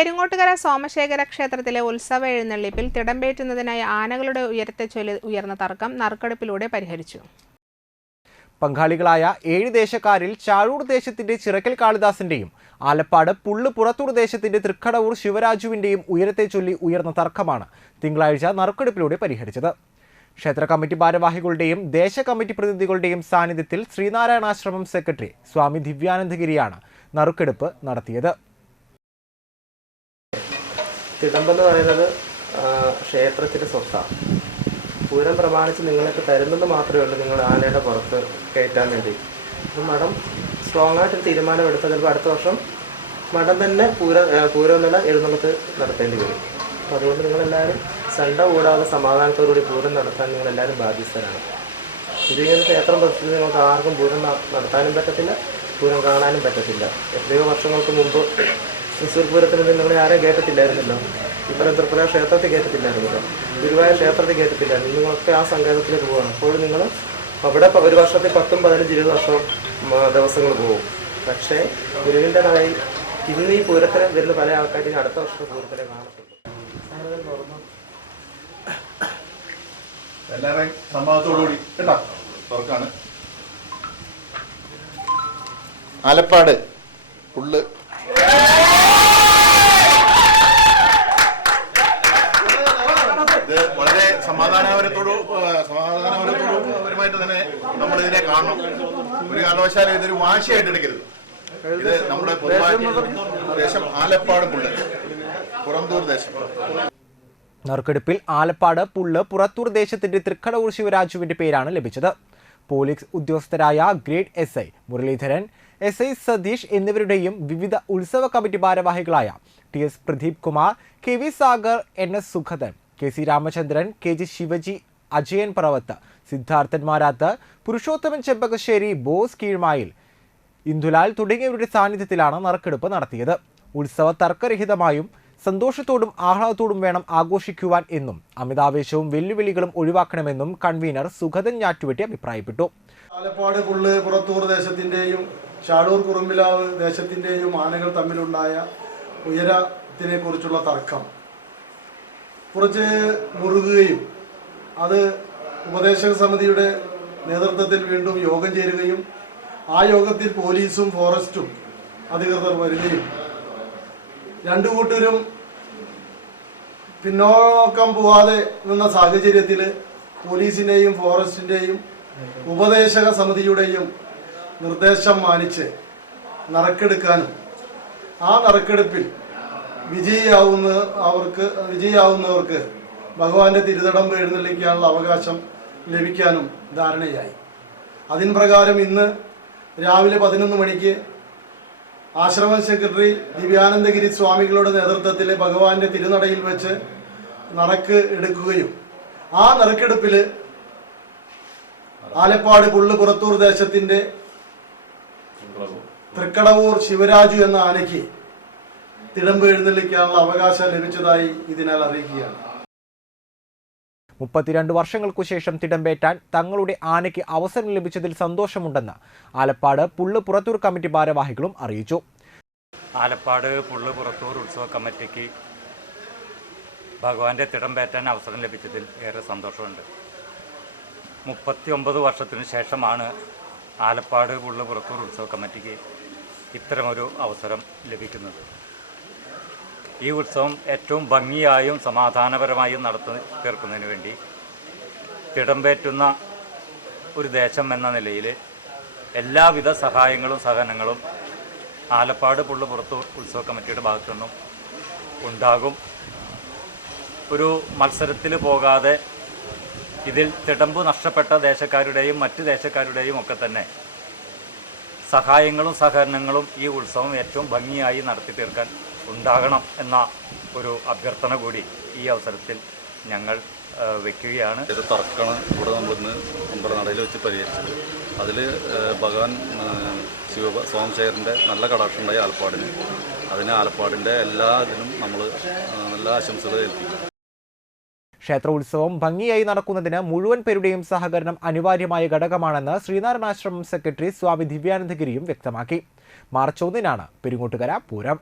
പെരിങ്ങോട്ടുകര സോമശേഖര ക്ഷേത്രത്തിലെ ഉത്സവ എഴുന്നള്ളിപ്പിൽ തിടമ്പേറ്റുന്നതിനായി ആനകളുടെ ഉയരത്തെ ചൊല്ലി ഉയർന്ന തർക്കം നറുക്കെടുപ്പിലൂടെ പരിഹരിച്ചു. പങ്കാളികളായ 7 ദേശക്കാരിൽ ചാഴൂർ ദേശത്തിന്റെ ചിറക്കൽ കാളിദാസിന്റെയും ആലപ്പാട് പുള്ള് പുറത്തൂർ ദേശത്തിന്റെ തൃക്കടവൂർ ശിവരാജുവിന്റെയും ഉയരത്തെ ചൊല്ലി ഉയർന്ന തർക്കമാണ് തിങ്കളാഴ്ച നറുക്കെടുപ്പിലൂടെ പരിഹരിച്ചത്. ക്ഷേത്ര കമ്മിറ്റി ഭാരവാഹികളുടെയും ദേശ കമ്മിറ്റി പ്രതിനിധികളുടെയും സാന്നിധ്യത്തിൽ ശ്രീനാരായണാശ്രമം സെക്രട്ടറി സ്വാമി ദിവ്യാനന്ദഗിരിയാണ് നറുക്കെടുപ്പ് നടത്തിയത്. തിടമ്പെന്ന് പറയുന്നത് ക്ഷേത്രത്തിൻ്റെ സ്വത്താണ്. പൂരം പ്രമാണിച്ച് നിങ്ങൾക്ക് തരുന്നത് മാത്രമേ ഉള്ളൂ നിങ്ങൾ ആനയുടെ പുറത്ത് കയറ്റാൻ വേണ്ടി. അപ്പം മഠം സ്ട്രോങ് ആയിട്ട് തീരുമാനമെടുത്താൽ ചിലപ്പോൾ അടുത്ത വർഷം മഠം തന്നെ പൂരം എന്നുള്ള എഴുന്നള്ളത്ത് നടത്തേണ്ടി വരും. അപ്പോൾ അതുകൊണ്ട് നിങ്ങളെല്ലാവരും സണ്ട കൂടാതെ സമാധാനത്തോടുകൂടി പൂരം നടത്താൻ നിങ്ങളെല്ലാവരും ബാധ്യസ്ഥരാണ്. ഇതിങ്ങനെ ക്ഷേത്രം പ്രസിദ്ധി നിങ്ങൾക്ക് ആർക്കും പൂരം നടത്താനും പറ്റത്തില്ല, പൂരം കാണാനും പറ്റത്തില്ല. എത്രയോ വർഷങ്ങൾക്ക് മുമ്പ് തൃശ്ശൂർ പൂരത്തിന് നിങ്ങളെ ആരെയും കേട്ടത്തില്ലായിരുന്നല്ലോ. ഇപ്പുറം തൃപ്പുര ക്ഷേത്രത്തിൽ കേട്ടത്തില്ലായിരുന്നല്ലോ, ഗുരുവായൂർ ക്ഷേത്രത്തിൽ കേട്ടത്തില്ലായിരുന്നു. നിങ്ങളൊക്കെ ആ സങ്കേതത്തിലേക്ക് പോവുകയാണ്. അപ്പോൾ നിങ്ങൾ അവിടെ ഒരു വർഷത്തിൽ 10, 15, 20 വർഷം ദിവസങ്ങൾ പോകും. പക്ഷേ ഗുരുവിൻ്റെതായി ഇന്ന് ഈ പൂരത്തിന് വരുന്ന പല ആൾക്കാരും അടുത്ത വർഷത്തെ പൂരത്തിലെ കാണത്തുള്ളൂ. എല്ലാവരെയും സമ്മതത്തോടുകൂടി തുറക്കാണ്. ആലപ്പാട് പുള്ള് വളരെ സമാധാനപരമായിട്ട് തന്നെ നമ്മൾ ഇതിനെ കാണണം. ഒരു കാരണവശാലും ഇതൊരു വാശിയായിട്ട് എടുക്കരുത്. ഇത് നമ്മുടെ പൊതുവായ ദേശം ആലപ്പാട് പുള്ള് പുറന്തൂർ ദേശം. നറുക്കെടുപ്പിൽ ആലപ്പാട് പുള്ള് പുറത്തൂർ ദേശത്തിന്റെ തൃക്കടവൂർ ശിവരാജുവിന്റെ പേരാണ് ലഭിച്ചത്. പോലീസ് ഉദ്യോഗസ്ഥരായ grade SI Muraleedharan, SI Satheesh എന്നിവരുടെയും വിവിധ ഉത്സവ കമ്മിറ്റി ഭാരവാഹികളായ TS Pradeep Kumar, KV Sagar, NS Sukhadan, KC Ramachandran, KG Shivaji, Ajayan Paravath, Sidharthan Marath, Purushothaman Chembakassery, Bose Keezhmayil, Indulal തുടങ്ങിയവരുടെ സാന്നിധ്യത്തിലാണ് നറുക്കെടുപ്പ് നടത്തിയത്. ഉത്സവ തർക്കരഹിതമായും സന്തോഷത്തോടും ആഹ്ലാദത്തോടും വേണം ആഘോഷിക്കുവാൻ എന്നും അമിതാവേശവും വെല്ലുവിളികളും ഒഴിവാക്കണമെന്നും കൺവീനർ സുഗതൻ ഞാറ്റുവെട്ടി അഭിപ്രായപ്പെട്ടു. ആലപ്പാട് പുള്ള് പുറത്തൂർ ദേശത്തിൻ്റെയും ചാഴൂർ കുറുമ്പിലാവ് ദേശത്തിൻ്റെയും ആനകൾ തമ്മിലുണ്ടായ ഉയരത്തിനെ കുറിച്ചുള്ള തർക്കം കുറച്ച് മുറുകുകയും അത് ഉപദേശക സമിതിയുടെ നേതൃത്വത്തിൽ വീണ്ടും യോഗം ചേരുകയും ആ യോഗത്തിൽ പോലീസും ഫോറസ്റ്റും അധികൃതർ വരികയും രണ്ടു കൂട്ടരും പിന്നോക്കം പോവാതെ നിന്ന സാഹചര്യത്തിൽ പോലീസിൻ്റെയും ഫോറസ്റ്റിൻ്റെയും ഉപദേശക സമിതിയുടെയും നിർദ്ദേശം മാനിച്ച് നറുക്കെടുക്കാനും ആ നറുക്കെടുപ്പിൽ വിജയിയാവുന്നവർക്ക് ഭഗവാന്റെ തിരുതടമ്പ് എഴുന്നള്ളിക്കാനുള്ള അവകാശം ലഭിക്കാനും ധാരണയായി. അതിൻ പ്രകാരം ഇന്ന് രാവിലെ 11 മണിക്ക് ആശ്രമം സെക്രട്ടറി ദിവ്യാനന്ദഗിരി സ്വാമികളുടെ നേതൃത്വത്തിൽ ഭഗവാന്റെ തിരുനടയിൽ വെച്ച് നറുക്ക് എടുക്കുകയും ആ നറുക്കെടുപ്പിൽ ആലപ്പാട് പുള്ള് പുറത്തൂർ ദേശത്തിന്റെ തൃക്കടവൂർ ശിവരാജു എന്ന ആനയ്ക്ക് തിടമ്പ് എഴുന്നള്ളിക്കാനുള്ള അവകാശം ലഭിച്ചതായി ഇതിനാൽ അറിയിക്കുകയാണ്. 32 വർഷങ്ങൾക്കു ശേഷം തിടമ്പേറ്റാൻ തങ്ങളുടെ ആനയ്ക്ക് അവസരം ലഭിച്ചതിൽ സന്തോഷമുണ്ടെന്ന് ആലപ്പാട് പുള്ള് പുറത്തൂർ കമ്മിറ്റി ഭാരവാഹികളും അറിയിച്ചു. ആലപ്പാട് പുള്ള് പുറത്തൂർ ഉത്സവ കമ്മിറ്റിക്ക് ഭഗവാന്റെ തിടമ്പേറ്റാൻ അവസരം ലഭിച്ചതിൽ ഏറെ സന്തോഷമുണ്ട്. 39 വർഷത്തിനു ശേഷമാണ് ആലപ്പാട് പുള്ള് പുറത്തൂർ ഉത്സവ കമ്മിറ്റിക്ക് ഇത്തരമൊരു അവസരം ലഭിക്കുന്നത്. ഈ ഉത്സവം ഏറ്റവും ഭംഗിയായും സമാധാനപരമായും തീർക്കുന്നതിന് വേണ്ടി തിടമ്പേറ്റുന്ന ഒരു ദേശം എന്ന നിലയിൽ എല്ലാവിധ സഹായങ്ങളും സഹകരണങ്ങളും ആലപ്പാട് പുള്ള് പുറത്തൂർ ഉത്സവ കമ്മിറ്റിയുടെ ഭാഗത്തു നിന്നും ഉണ്ടാകും. ഒരു മത്സരത്തിൽ പോകാതെ ഇതിൽ തിടമ്പ് നഷ്ടപ്പെട്ട ദേശക്കാരുടെയും മറ്റ് ദേശക്കാരുടെയും ഒക്കെ തന്നെ സഹായങ്ങളും സഹകരണങ്ങളും ഈ ഉത്സവം ഏറ്റവും ഭംഗിയായി നടത്തി തീർക്കാൻ ഉണ്ടാകണം എന്ന ഒരു അഭ്യർത്ഥന കൂടി ഈ അവസരത്തിൽ ഞങ്ങൾ വയ്ക്കുകയാണ്. ഒരു തർക്കമാണ് ഇവിടെ നമ്മളിന്ന് അമ്പലനടയിൽ വെച്ച് പരിഹരിച്ചത്. അതിൽ ഭഗവാൻ സോമശേഖരൻ്റെ നല്ല കടാക്ഷമുണ്ടായി ആലപ്പാടിന്. അതിന് ആലപ്പാടിൻ്റെ എല്ലാ ഇതിനും നമ്മൾ നല്ല ആശംസകൾ ഏൽപ്പിക്കും. ക്ഷേത്രോത്സവം ഭംഗിയായി നടക്കുന്നതിന് മുഴുവൻ പേരുടെയും സഹകരണം അനിവാര്യമായ ഘടകമാണെന്ന് ശ്രീനാരായണാശ്രമം സെക്രട്ടറി സ്വാമി ദിവ്യാനന്ദഗിരിയും വ്യക്തമാക്കി. മാർച്ച് 1-നാണ് പെരിങ്ങോട്ടുകര പൂരം.